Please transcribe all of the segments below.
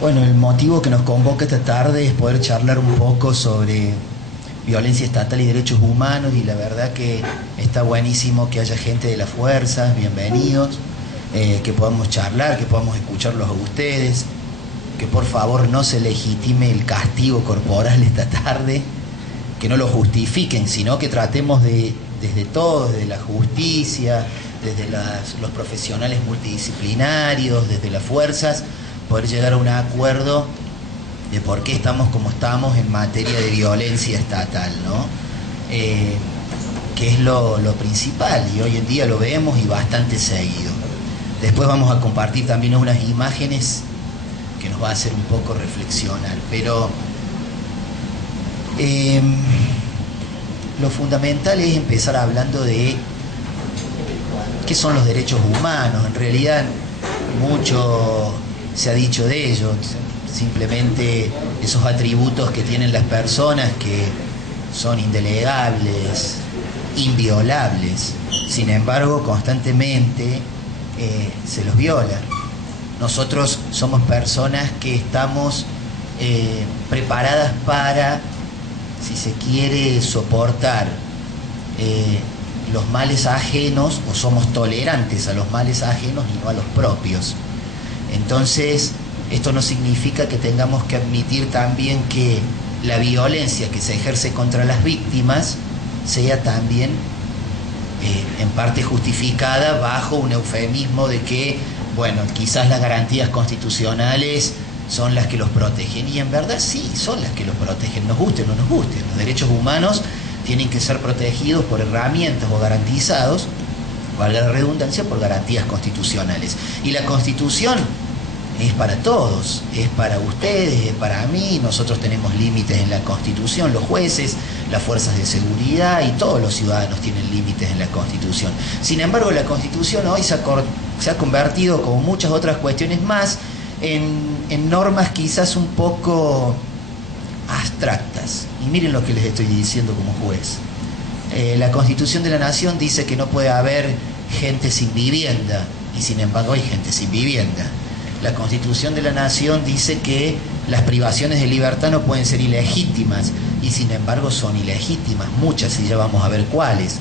Bueno, el motivo que nos convoca esta tarde es poder charlar un poco sobre violencia estatal y derechos humanos, y la verdad que está buenísimo que haya gente de las fuerzas, bienvenidos, que podamos charlar, que podamos escucharlos a ustedes, que por favor no se legitime el castigo corporal esta tarde, que no lo justifiquen, sino que tratemos de, desde todos, desde la justicia, desde los profesionales multidisciplinarios, desde las fuerzas, poder llegar a un acuerdo de por qué estamos como estamos en materia de violencia estatal, ¿no? Que es lo principal, y hoy en día lo vemos y bastante seguido. Después vamos a compartir también unas imágenes que nos va a hacer un poco reflexionar, pero lo fundamental es empezar hablando de qué son los derechos humanos. En realidad mucho se ha dicho de ellos, simplemente esos atributos que tienen las personas que son indelegables, inviolables. Sin embargo, constantemente se los viola. Nosotros somos personas que estamos preparadas para, si se quiere, soportar los males ajenos, o somos tolerantes a los males ajenos y no a los propios. Entonces, esto no significa que tengamos que admitir también que la violencia que se ejerce contra las víctimas sea también en parte justificada bajo un eufemismo de que, bueno, quizás las garantías constitucionales son las que los protegen, y en verdad sí, son las que los protegen, nos guste o no nos guste. Los derechos humanos tienen que ser protegidos por herramientas o garantizados, valga la redundancia, por garantías constitucionales. Y la Constitución es para todos, es para ustedes, es para mí. Nosotros tenemos límites en la Constitución, los jueces, las fuerzas de seguridad y todos los ciudadanos tienen límites en la Constitución. Sin embargo, la Constitución hoy se ha convertido, como muchas otras cuestiones más, en normas quizás un poco abstractas. Y miren lo que les estoy diciendo como juez. La Constitución de la Nación dice que no puede haber gente sin vivienda, y sin embargo hay gente sin vivienda. La Constitución de la Nación dice que las privaciones de libertad no pueden ser ilegítimas, y sin embargo son ilegítimas, muchas, y ya vamos a ver cuáles.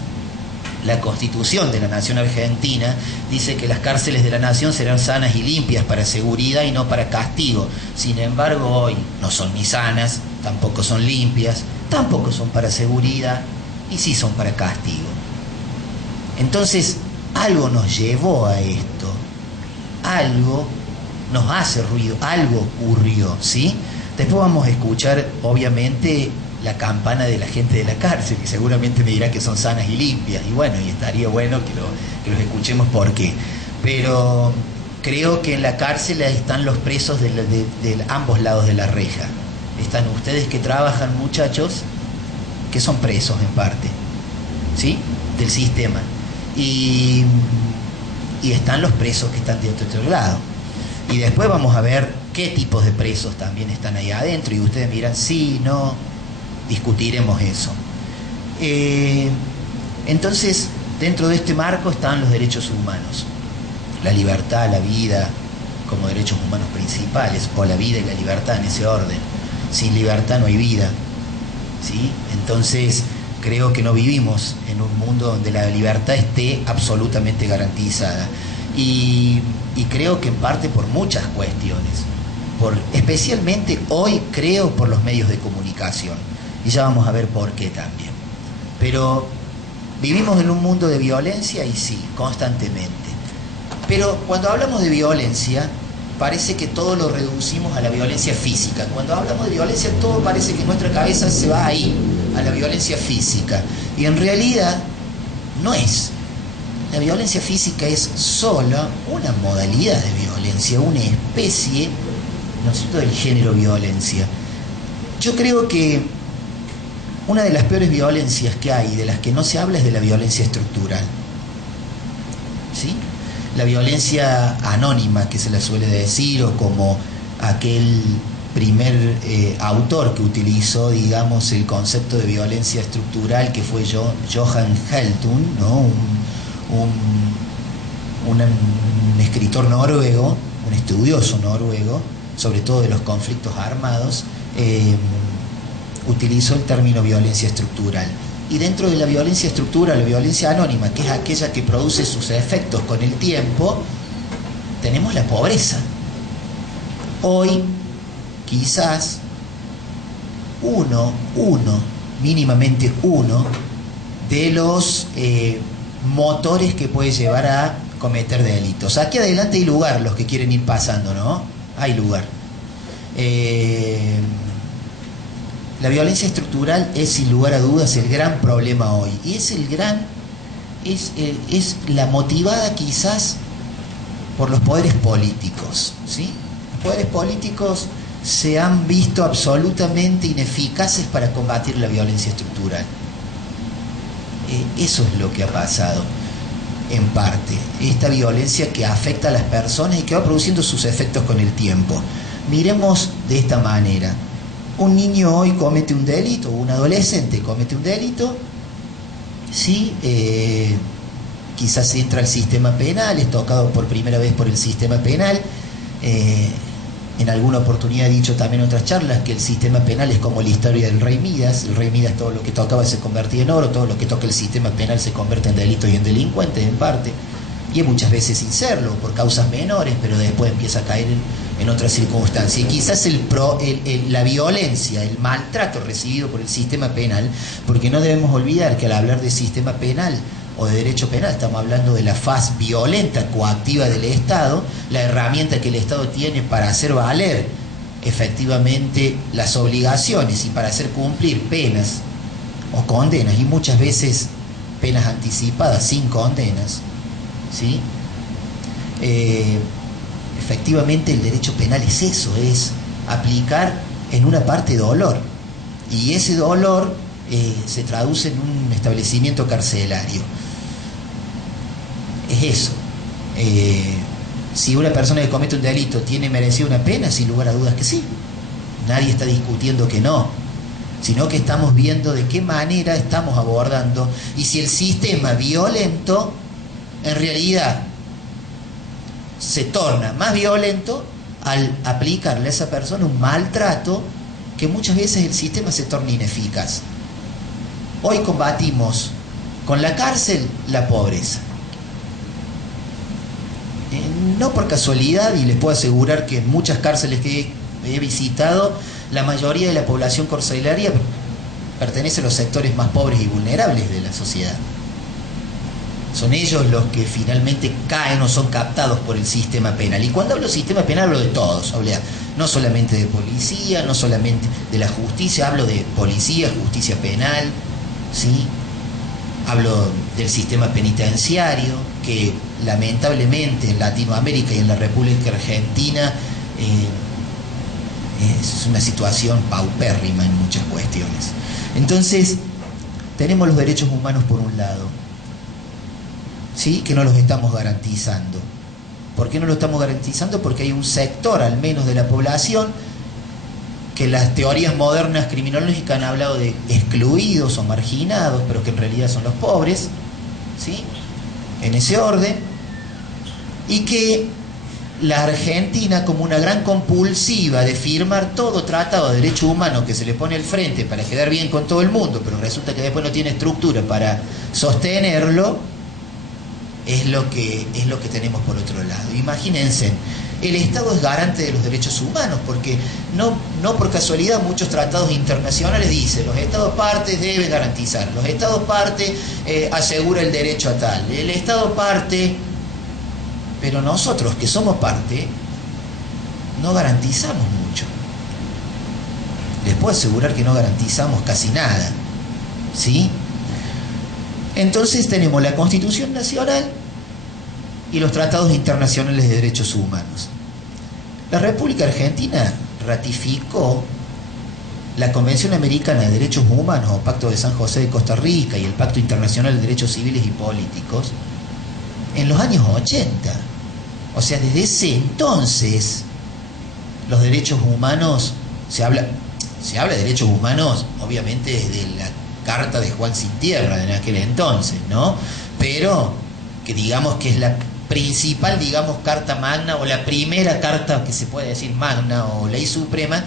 La Constitución de la Nación Argentina dice que las cárceles de la Nación serán sanas y limpias para seguridad y no para castigo. Sin embargo, hoy no son ni sanas, tampoco son limpias, tampoco son para seguridad, y sí son para castigo. Entonces, algo nos llevó a esto, algo nos hace ruido, algo ocurrió, ¿sí? Después vamos a escuchar, obviamente, la campana de la gente de la cárcel, que seguramente me dirá que son sanas y limpias, y bueno, y estaría bueno que los escuchemos por qué. Pero creo que en la cárcel están los presos de ambos lados de la reja. Están ustedes que trabajan, muchachos, que son presos en parte, ¿sí?, del sistema. Y están los presos que están de otro lado. Y después vamos a ver qué tipos de presos también están ahí adentro, y ustedes miran, sí, no, discutiremos eso. Entonces, dentro de este marco están los derechos humanos, la libertad, la vida como derechos humanos principales, o la vida y la libertad en ese orden. Sin libertad no hay vida, ¿sí? Entonces, creo que no vivimos en un mundo donde la libertad esté absolutamente garantizada. Y creo que en parte por muchas cuestiones, especialmente hoy creo por los medios de comunicación, y ya vamos a ver por qué también. Pero vivimos en un mundo de violencia, y sí, constantemente. Pero cuando hablamos de violencia, parece que todo lo reducimos a la violencia física. Cuando hablamos de violencia, todo parece que nuestra cabeza se va ahí, a la violencia física. Y en realidad no es. La violencia física es solo una modalidad de violencia, una especie, ¿no es cierto?, del género violencia. Yo creo que una de las peores violencias que hay, de las que no se habla, es de la violencia estructural, ¿sí? La violencia anónima, que se la suele decir, o como aquel primer autor que utilizó, digamos, el concepto de violencia estructural, que fue Johan Galtung, ¿no?, un escritor noruego, un estudioso noruego, sobre todo de los conflictos armados, utilizó el término violencia estructural. Y dentro de la violencia estructural, la violencia anónima, que es aquella que produce sus efectos con el tiempo, tenemos la pobreza. Hoy, quizás, mínimamente uno, de los motores que puede llevar a cometer delitos. Aquí adelante hay lugar, los que quieren ir pasando, ¿no? Hay lugar. La violencia estructural es, sin lugar a dudas, el gran problema hoy. Y es la motivada quizás por los poderes políticos, ¿sí? Los poderes políticos se han visto absolutamente ineficaces para combatir la violencia estructural. Eso es lo que ha pasado, en parte. Esta violencia que afecta a las personas y que va produciendo sus efectos con el tiempo. Miremos de esta manera. Un niño hoy comete un delito, un adolescente comete un delito, ¿sí? Quizás entra al sistema penal, es tocado por primera vez por el sistema penal. En alguna oportunidad he dicho también en otras charlas que el sistema penal es como la historia del rey Midas. El rey Midas, todo lo que tocaba se convertía en oro, todo lo que toca el sistema penal se convierte en delitos y en delincuentes en parte, y muchas veces sin serlo, por causas menores, pero después empieza a caer en otras circunstancias. Y quizás la violencia, el maltrato recibido por el sistema penal, porque no debemos olvidar que al hablar de sistema penal o de derecho penal estamos hablando de la faz violenta, coactiva del Estado, la herramienta que el Estado tiene para hacer valer efectivamente las obligaciones y para hacer cumplir penas o condenas, y muchas veces penas anticipadas sin condenas, ¿sí? Efectivamente el derecho penal es eso, es aplicar en una parte dolor, y ese dolor se traduce en un establecimiento carcelario. Es eso. Si una persona que comete un delito tiene merecido una pena, sin lugar a dudas que sí. Nadie está discutiendo que no, sino que estamos viendo de qué manera estamos abordando y si el sistema violento en realidad se torna más violento al aplicarle a esa persona un maltrato que muchas veces el sistema se torna ineficaz. Hoy combatimos con la cárcel la pobreza. No por casualidad, y les puedo asegurar que en muchas cárceles que he visitado, la mayoría de la población carcelaria pertenece a los sectores más pobres y vulnerables de la sociedad. Son ellos los que finalmente caen o son captados por el sistema penal. Y cuando hablo de sistema penal hablo de todos, hablo no solamente de policía, no solamente de la justicia, hablo de policía, justicia penal, ¿sí? Hablo del sistema penitenciario, que lamentablemente en Latinoamérica y en la República Argentina es una situación paupérrima en muchas cuestiones. Entonces, tenemos los derechos humanos por un lado, ¿sí? Que no los estamos garantizando. ¿Por qué no lo estamos garantizando? Porque hay un sector, al menos de la población, que las teorías modernas criminológicas han hablado de excluidos o marginados, pero que en realidad son los pobres, ¿sí? En ese orden, y que la Argentina, como una gran compulsiva de firmar todo tratado de derechos humanos que se le pone al frente para quedar bien con todo el mundo, pero resulta que después no tiene estructura para sostenerlo, es lo que tenemos por otro lado. Imagínense, el Estado es garante de los derechos humanos, porque no por casualidad muchos tratados internacionales dicen los Estados partes deben garantizar, los Estados partes asegura el derecho a tal, el Estado parte, pero nosotros que somos parte no garantizamos mucho. Les puedo asegurar que no garantizamos casi nada, ¿sí? Entonces tenemos la Constitución Nacional y los tratados internacionales de derechos humanos. La República Argentina ratificó la Convención Americana de Derechos Humanos o Pacto de San José de Costa Rica y el Pacto Internacional de Derechos Civiles y Políticos en los años 80. O sea, desde ese entonces los derechos humanos, se habla de derechos humanos obviamente desde la Carta de Juan Sin Tierra en aquel entonces, ¿no? Pero que digamos que es principal, digamos, carta magna, o la primera carta que se puede decir magna o ley suprema,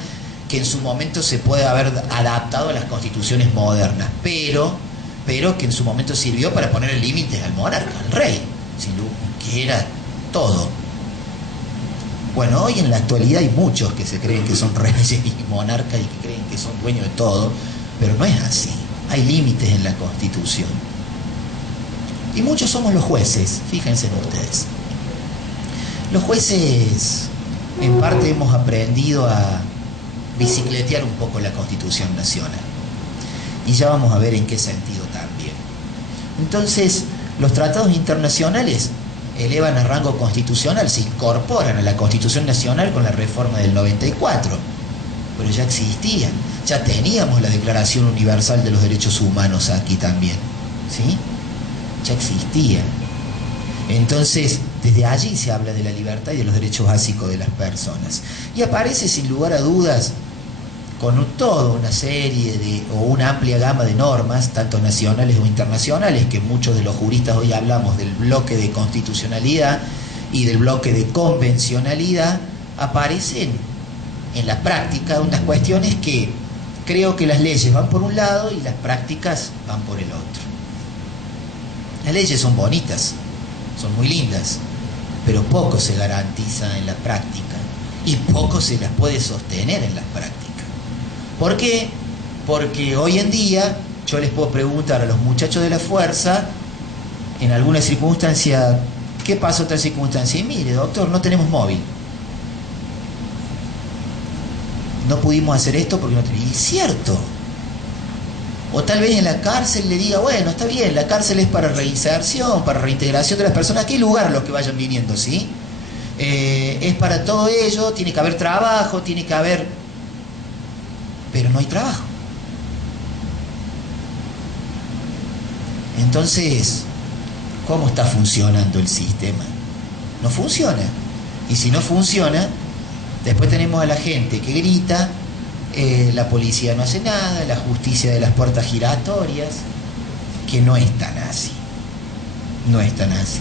que en su momento se puede haber adaptado a las constituciones modernas, pero que en su momento sirvió para poner límites al monarca, al rey, que era todo. Bueno, hoy en la actualidad hay muchos que se creen que son reyes y monarcas y que creen que son dueños de todo, pero no es así. Hay límites en la Constitución. Y muchos somos los jueces, fíjense en ustedes. Los jueces, en parte, hemos aprendido a bicicletear un poco la Constitución Nacional. Y ya vamos a ver en qué sentido también. Entonces, los tratados internacionales elevan a rango constitucional, se incorporan a la Constitución Nacional con la reforma del 94, pero ya existían, ya teníamos la Declaración Universal de los Derechos Humanos aquí también, ¿sí? Ya existían. Entonces, desde allí se habla de la libertad y de los derechos básicos de las personas. Y aparece sin lugar a dudas con toda una serie o una amplia gama de normas, tanto nacionales o internacionales, que muchos de los juristas hoy hablamos del bloque de constitucionalidad y del bloque de convencionalidad, aparecen en la práctica unas cuestiones que creo que las leyes van por un lado y las prácticas van por el otro. Las leyes son bonitas, son muy lindas, pero poco se garantiza en la práctica y poco se las puede sostener en la práctica. ¿Por qué? Porque hoy en día yo les puedo preguntar a los muchachos de la fuerza, en alguna circunstancia, ¿qué pasa otra circunstancia? Y mire, doctor, no tenemos móvil. No pudimos hacer esto porque no teníamos. Y es cierto. O tal vez en la cárcel le diga, bueno, está bien, la cárcel es para reinserción, para reintegración de las personas. ¿Qué lugar los que vayan viniendo, sí? Es para todo ello, tiene que haber trabajo, tiene que haber... Pero no hay trabajo. Entonces, ¿cómo está funcionando el sistema? No funciona. Y si no funciona, después tenemos a la gente que grita, la policía no hace nada, la justicia de las puertas giratorias, que no es tan así. No es tan así.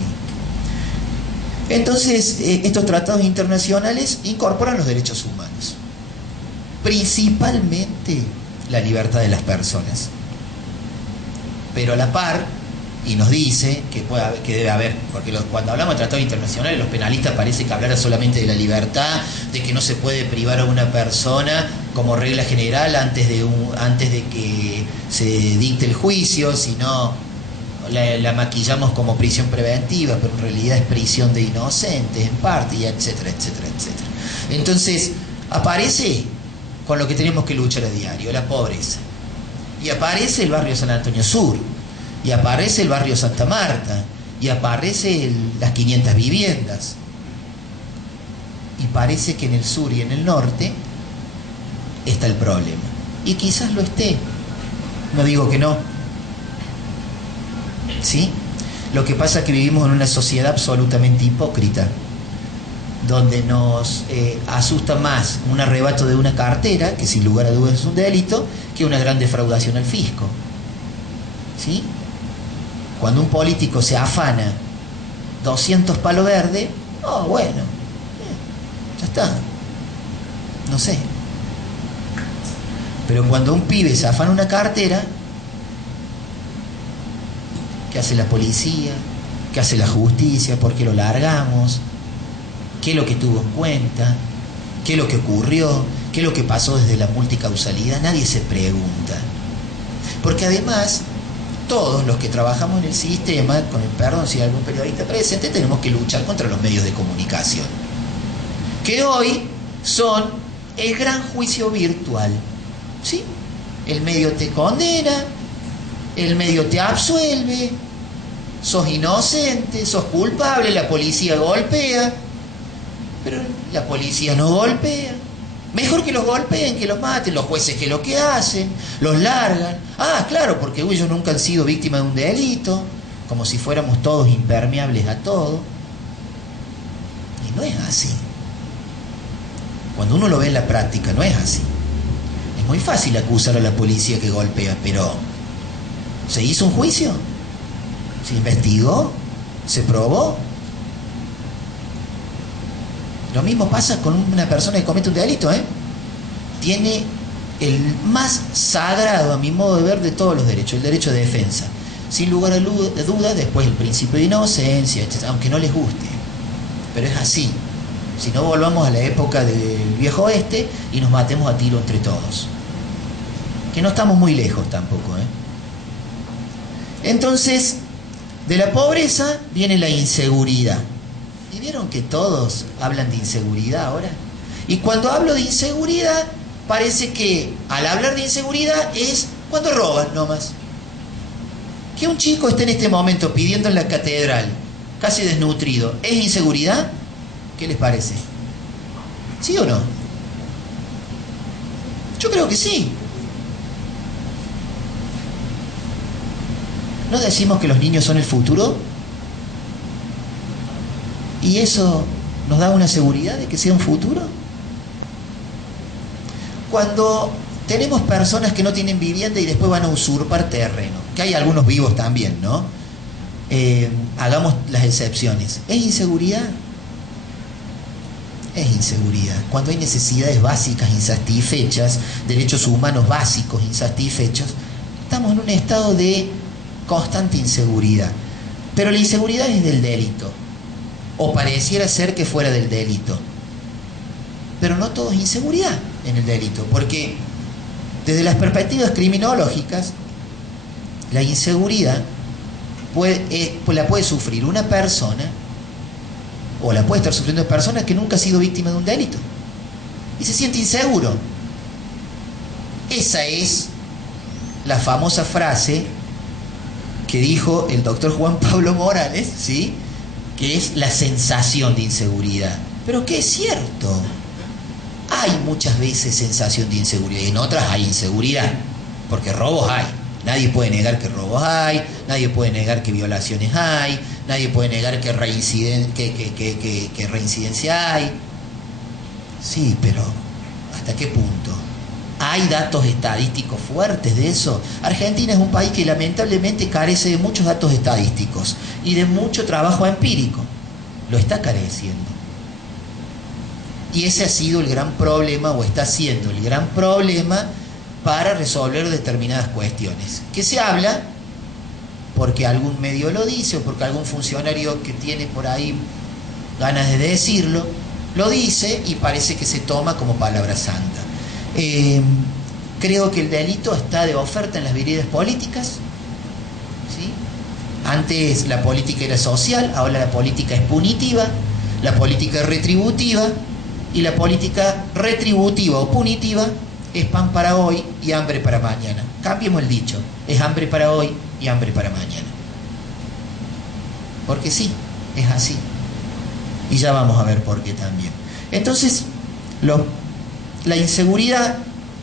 Entonces, estos tratados internacionales incorporan los derechos humanos, principalmente la libertad de las personas, pero a la par, y nos dice que debe haber, porque cuando hablamos de tratados internacionales, los penalistas parece que hablara solamente de la libertad, de que no se puede privar a una persona como regla general antes de que se dicte el juicio, sino la maquillamos como prisión preventiva, pero en realidad es prisión de inocentes en parte, y etcétera, etcétera, etcétera. Entonces aparece con lo que tenemos que luchar a diario, la pobreza. Y aparece el barrio San Antonio Sur, y aparece el barrio Santa Marta, y aparece las 500 viviendas. Y parece que en el sur y en el norte está el problema. Y quizás lo esté, no digo que no. ¿Sí? Lo que pasa es que vivimos en una sociedad absolutamente hipócrita, donde nos asusta más un arrebato de una cartera, que sin lugar a dudas es un delito, que una gran defraudación al fisco. ¿Sí? Cuando un político se afana 200 palos verdes, oh, bueno, ya está, no sé. Pero cuando un pibe se afana una cartera, ¿qué hace la policía? ¿Qué hace la justicia? ¿Por qué lo largamos? ¿Qué es lo que tuvo en cuenta? ¿Qué es lo que ocurrió? ¿Qué es lo que pasó desde la multicausalidad? Nadie se pregunta. Porque además, todos los que trabajamos en el sistema, con el perdón si hay algún periodista presente, tenemos que luchar contra los medios de comunicación, que hoy son el gran juicio virtual. ¿Sí? El medio te condena, el medio te absuelve, sos inocente, sos culpable, la policía golpea, pero la policía no golpea. Mejor que los golpeen, que los maten, los jueces que lo que hacen, los largan. Ah, claro, porque ellos nunca han sido víctimas de un delito, como si fuéramos todos impermeables a todo. Y no es así. Cuando uno lo ve en la práctica, no es así. Es muy fácil acusar a la policía que golpea, pero ¿se hizo un juicio? ¿Se investigó? ¿Se probó? Lo mismo pasa con una persona que comete un delito, ¿eh? Tiene el más sagrado, a mi modo de ver, de todos los derechos, el derecho de defensa. Sin lugar a duda, después el principio de inocencia, etc., aunque no les guste. Pero es así. Si no, volvamos a la época del viejo oeste y nos matemos a tiro entre todos. Que no estamos muy lejos tampoco, ¿eh? Entonces, de la pobreza viene la inseguridad. ¿Y vieron que todos hablan de inseguridad ahora? Y cuando hablo de inseguridad, parece que al hablar de inseguridad es cuando roban nomás. Que un chico esté en este momento pidiendo en la catedral, casi desnutrido, ¿es inseguridad? ¿Qué les parece? ¿Sí o no? Yo creo que sí. ¿No decimos que los niños son el futuro? ¿Y eso nos da una seguridad de que sea un futuro? Cuando tenemos personas que no tienen vivienda y después van a usurpar terreno, que hay algunos vivos también, ¿no? Hagamos las excepciones. ¿Es inseguridad? Es inseguridad. Cuando hay necesidades básicas insatisfechas, derechos humanos básicos insatisfechos, estamos en un estado de constante inseguridad. Pero la inseguridad es del delito, o pareciera ser que fuera del delito. Pero no todo es inseguridad en el delito, porque desde las perspectivas criminológicas, la inseguridad la puede sufrir una persona, o la puede estar sufriendo una persona que nunca ha sido víctima de un delito y se siente inseguro. Esa es la famosa frase que dijo el doctor Juan Pablo Morales, ¿sí?, que es la sensación de inseguridad. Pero que es cierto, hay muchas veces sensación de inseguridad y en otras hay inseguridad, porque robos hay. Nadie puede negar que robos hay, nadie puede negar que violaciones hay, nadie puede negar que reincidencia hay. Sí, pero ¿hasta qué punto? ¿Hay datos estadísticos fuertes de eso? Argentina es un país que lamentablemente carece de muchos datos estadísticos y de mucho trabajo empírico. Lo está careciendo. Y ese ha sido el gran problema, o está siendo el gran problema para resolver determinadas cuestiones. Que se habla porque algún medio lo dice o porque algún funcionario que tiene por ahí ganas de decirlo, lo dice y parece que se toma como palabra santa. Creo que el delito está de oferta en las veredas políticas, ¿sí? Antes la política era social, ahora la política es punitiva, la política es retributiva, y la política retributiva o punitiva es pan para hoy y hambre para mañana. Cambiemos el dicho, es hambre para hoy y hambre para mañana. Porque sí, es así. Y ya vamos a ver por qué también. Entonces, la inseguridad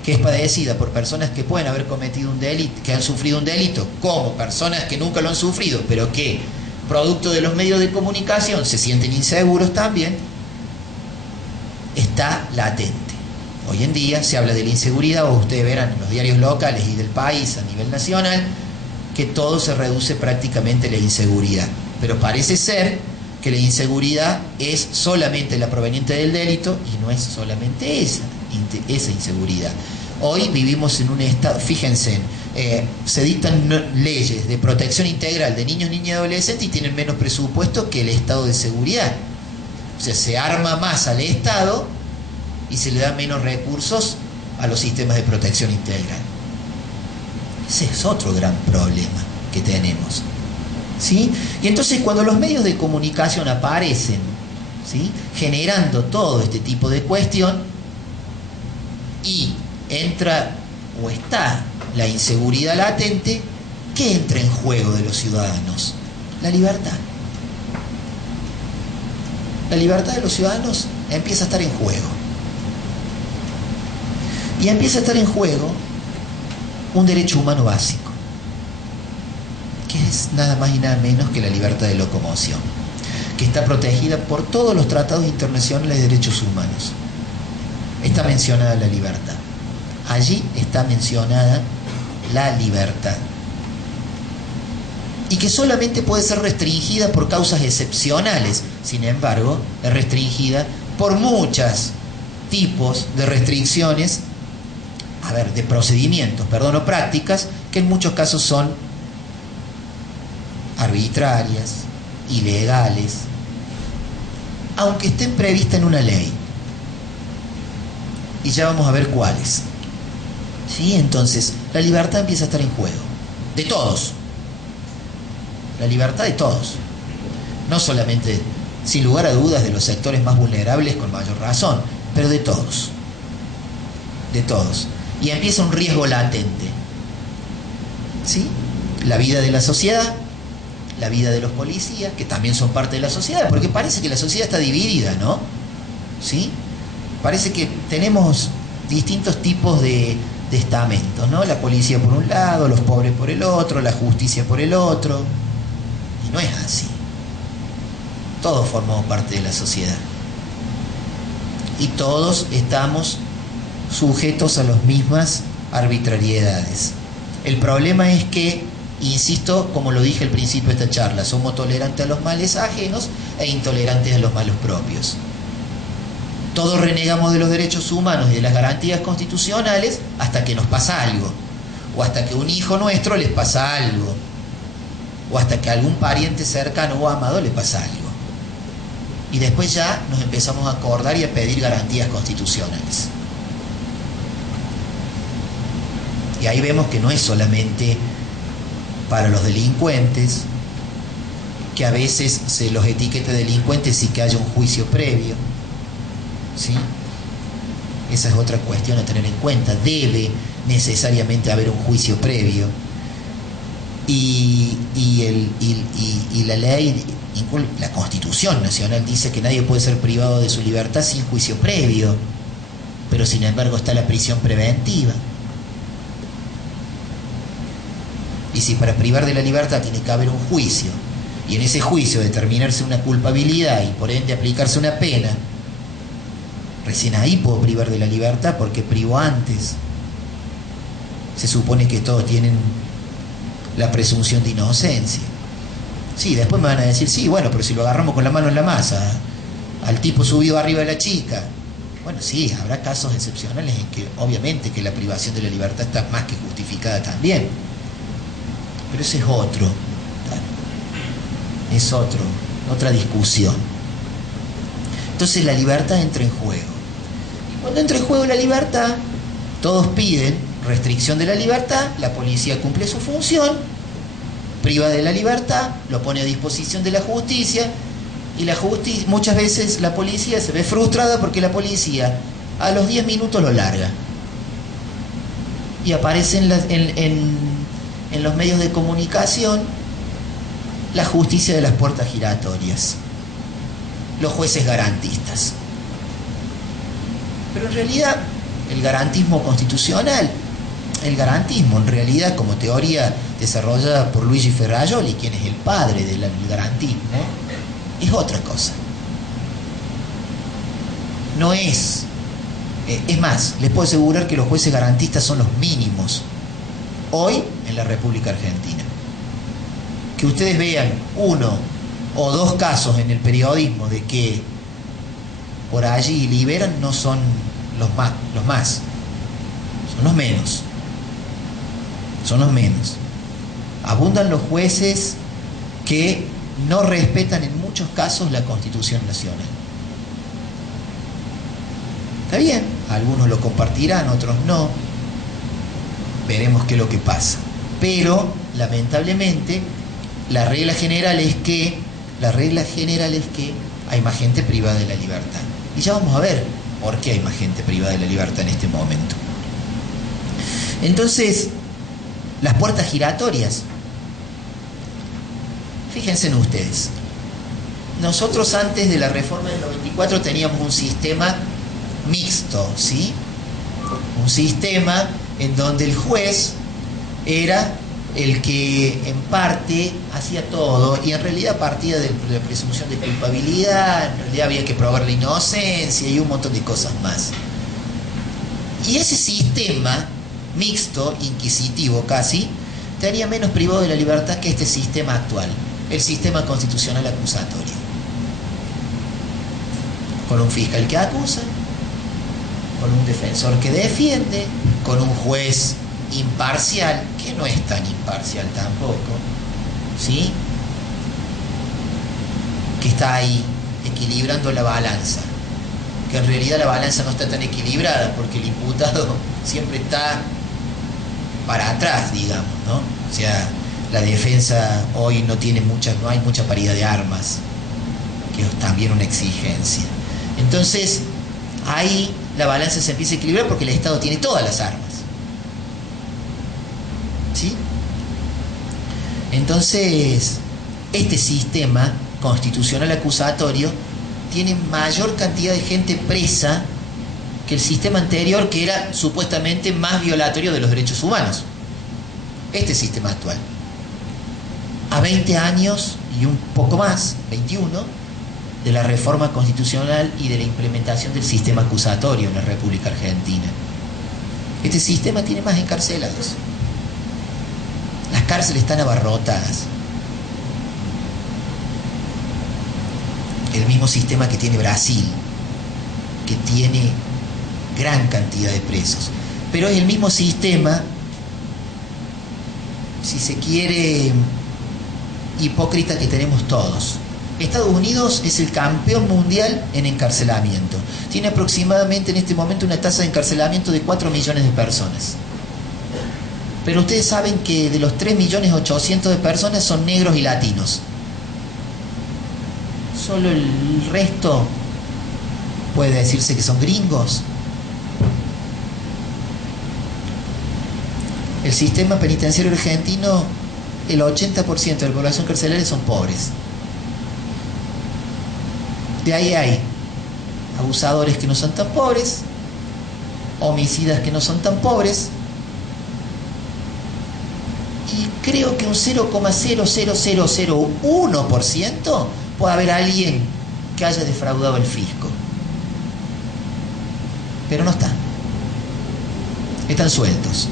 que es padecida por personas que pueden haber cometido un delito, que han sufrido un delito, como personas que nunca lo han sufrido, pero que, producto de los medios de comunicación, se sienten inseguros también, está latente. Hoy en día se habla de la inseguridad, o ustedes verán en los diarios locales y del país a nivel nacional, que todo se reduce prácticamente a la inseguridad. Pero parece ser que la inseguridad es solamente la proveniente del delito y no es solamente esa inseguridad. Hoy vivimos en un estado, fíjense, se dictan leyes de protección integral de niños, niñas y adolescentes y tienen menos presupuesto que el estado de seguridad. O sea, se arma más al Estado y se le da menos recursos a los sistemas de protección integral. Ese es otro gran problema que tenemos, ¿sí? Y entonces cuando los medios de comunicación aparecen, ¿sí?, generando todo este tipo de cuestión, y entra o está la inseguridad latente, ¿qué entra en juego de los ciudadanos? La libertad. La libertad de los ciudadanos empieza a estar en juego. Y empieza a estar en juego un derecho humano básico, que es nada más y nada menos que la libertad de locomoción, que está protegida por todos los tratados internacionales de derechos humanos. Está mencionada la libertad. Allí está mencionada la libertad. Y que solamente puede ser restringida por causas excepcionales. Sin embargo, es restringida por muchos tipos de restricciones, de procedimientos, o prácticas, que en muchos casos son arbitrarias, ilegales, aunque estén previstas en una ley. Y ya vamos a ver cuáles. ¿Sí? Entonces, la libertad empieza a estar en juego. De todos. La libertad de todos. No solamente, sin lugar a dudas, de los sectores más vulnerables con mayor razón, pero de todos. De todos. Y empieza un riesgo latente. ¿Sí? La vida de la sociedad, la vida de los policías, que también son parte de la sociedad, porque parece que la sociedad está dividida, ¿no? ¿Sí? Parece que tenemos distintos tipos de estamentos, ¿no? La policía por un lado, los pobres por el otro, la justicia por el otro. Y no es así. Todos formamos parte de la sociedad. Y todos estamos sujetos a las mismas arbitrariedades. El problema es que, insisto, como lo dije al principio de esta charla, somos tolerantes a los males ajenos e intolerantes a los malos propios. Todos renegamos de los derechos humanos y de las garantías constitucionales hasta que nos pasa algo, o hasta que a un hijo nuestro les pasa algo, o hasta que a algún pariente cercano o amado le pasa algo. Y después ya nos empezamos a acordar y a pedir garantías constitucionales. Y ahí vemos que no es solamente para los delincuentes, que a veces se los etiquete delincuentes y que haya un juicio previo. ¿Sí? Esa es otra cuestión a tener en cuenta. Debe necesariamente haber un juicio previo. Y la ley, la Constitución Nacional dice que nadie puede ser privado de su libertad sin juicio previo. Pero sin embargo está la prisión preventiva. Y si para privar de la libertad tiene que haber un juicio, y en ese juicio determinarse una culpabilidad y por ende aplicarse una pena, recién ahí puedo privar de la libertad porque privo antes. Se supone que todos tienen la presunción de inocencia. Sí, después me van a decir, sí, bueno, pero si lo agarramos con la mano en la masa, al tipo subido arriba de la chica. Bueno, sí, habrá casos excepcionales en que obviamente que la privación de la libertad está más que justificada también. Pero ese es otro. Es otra discusión. Entonces la libertad entra en juego. Y cuando entra en juego la libertad, todos piden restricción de la libertad, la policía cumple su función, priva de la libertad, lo pone a disposición de la justicia, y muchas veces la policía se ve frustrada porque la policía a los 10 minutos lo larga. Y aparece en los medios de comunicación la justicia de las puertas giratorias, los jueces garantistas. Pero en realidad el garantismo constitucional, el garantismo en realidad como teoría desarrollada por Luigi Ferrajoli, quien es el padre del garantismo, es otra cosa. No es más, les puedo asegurar que los jueces garantistas son los mínimos hoy en la República Argentina. Que ustedes vean uno o dos casos en el periodismo de que por allí liberan no son los más, son los menos. Son los menos. Abundan los jueces que no respetan en muchos casos la Constitución Nacional. Está bien, algunos lo compartirán, otros no. Veremos qué es lo que pasa. Pero, lamentablemente, la regla general es que hay más gente privada de la libertad. Y ya vamos a ver por qué hay más gente privada de la libertad en este momento. Entonces, las puertas giratorias. Fíjense en ustedes. Nosotros antes de la reforma del 94 teníamos un sistema mixto, ¿sí? Un sistema en donde el juez era el que en parte hacía todo y en realidad partía de la presunción de culpabilidad, en realidad había que probar la inocencia y un montón de cosas más. Y ese sistema mixto, inquisitivo casi, estaría menos privado de la libertad que este sistema actual, el sistema constitucional acusatorio. con un fiscal que acusa, con un defensor que defiende, con un juez imparcial, que no es tan imparcial tampoco, ¿sí? Que está ahí equilibrando la balanza, que en realidad la balanza no está tan equilibrada porque el imputado siempre está para atrás, digamos, ¿no? O sea, la defensa hoy no hay mucha paridad de armas, que es también una exigencia. Entonces, ahí la balanza se empieza a equilibrar porque el Estado tiene todas las armas, ¿sí? Entonces, este sistema constitucional acusatorio tiene mayor cantidad de gente presa que el sistema anterior, que era supuestamente más violatorio de los derechos humanos. Este sistema actual, a 20 años y un poco más, 21, de la reforma constitucional y de la implementación del sistema acusatorio en la República Argentina. Este sistema tiene más encarcelados. Las cárceles están abarrotadas. El mismo sistema que tiene Brasil, que tiene gran cantidad de presos. Pero es el mismo sistema, si se quiere, hipócrita que tenemos todos. Estados Unidos es el campeón mundial en encarcelamiento. Tiene aproximadamente en este momento una tasa de encarcelamiento de 4 millones de personas. Pero ustedes saben que de los 3.800.000 de personas son negros y latinos. Solo el resto puede decirse que son gringos. El sistema penitenciario argentino, el 80% de la población carcelaria son pobres. De ahí hay abusadores que no son tan pobres, homicidas que no son tan pobres, y creo que un 0,00001% puede haber alguien que haya defraudado al fisco. Pero no está. Están sueltos,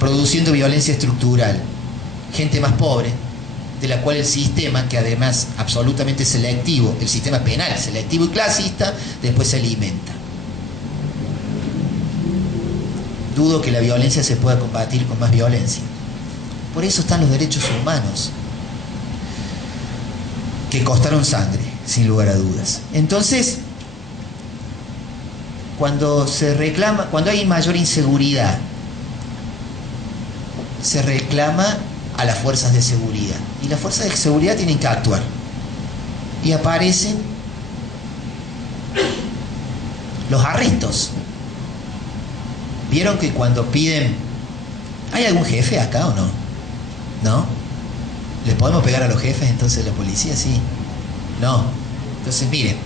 produciendo violencia estructural, gente más pobre, de la cual el sistema, que además absolutamente selectivo, el sistema penal selectivo y clasista, después se alimenta. Dudo que la violencia se pueda combatir con más violencia. Por eso están los derechos humanos, que costaron sangre, sin lugar a dudas. Entonces, cuando hay mayor inseguridad, se reclama a las fuerzas de seguridad, y las fuerzas de seguridad tienen que actuar, y aparecen los arrestos. ¿Vieron que cuando piden, ¿hay algún jefe acá o no? ¿No? ¿Les podemos pegar a los jefes entonces de la policía? Sí. No. Entonces miren,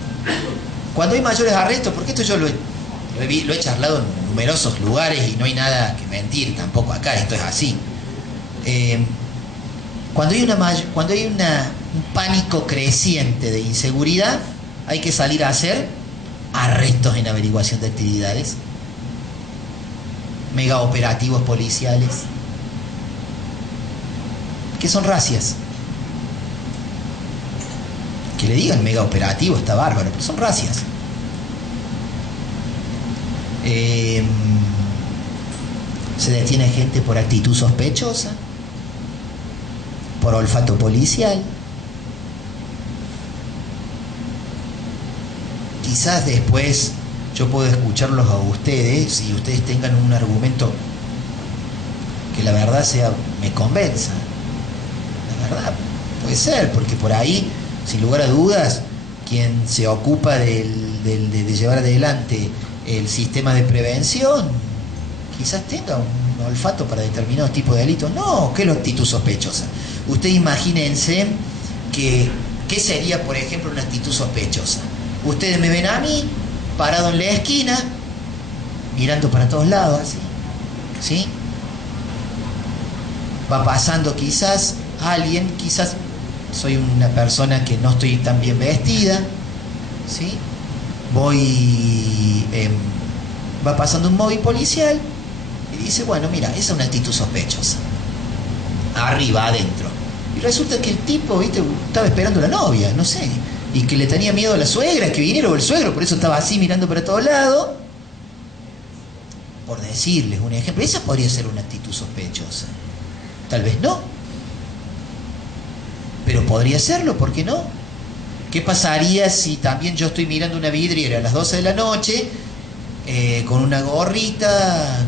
cuando hay mayores arrestos, porque esto yo lo he charlado en numerosos lugares y no hay nada que mentir tampoco acá, esto es así. Cuando hay un pánico creciente de inseguridad, hay que salir a hacer arrestos en averiguación de actividades, mega operativos policiales, que son racias. Que le digan mega operativo está bárbaro, pero son racias. Se detiene gente por actitud sospechosa, por olfato policial. Quizás después yo puedo escucharlos a ustedes y ustedes tengan un argumento que la verdad me convenza. La verdad puede ser, porque por ahí, sin lugar a dudas, quien se ocupa de llevar adelante el sistema de prevención quizás tenga un olfato para determinados tipos de delitos. No, ¿qué es la actitud sospechosa? Ustedes imagínense ¿qué sería, por ejemplo, una actitud sospechosa? Ustedes me ven a mí parado en la esquina, mirando para todos lados, así, ¿sí? Va pasando quizás alguien, quizás soy una persona que no estoy tan bien vestida, ¿sí? Va pasando un móvil policial y dice, bueno, mira, esa es una actitud sospechosa. Arriba, adentro. Y resulta que el tipo, ¿viste? Estaba esperando a la novia, no sé. y que le tenía miedo a la suegra que viniera o el suegro, por eso estaba así mirando para todos lados, por decirles un ejemplo. Esa podría ser una actitud sospechosa. Tal vez no, pero podría serlo, ¿por qué no? ¿Qué pasaría si también yo estoy mirando una vidriera a las 12 de la noche con una gorrita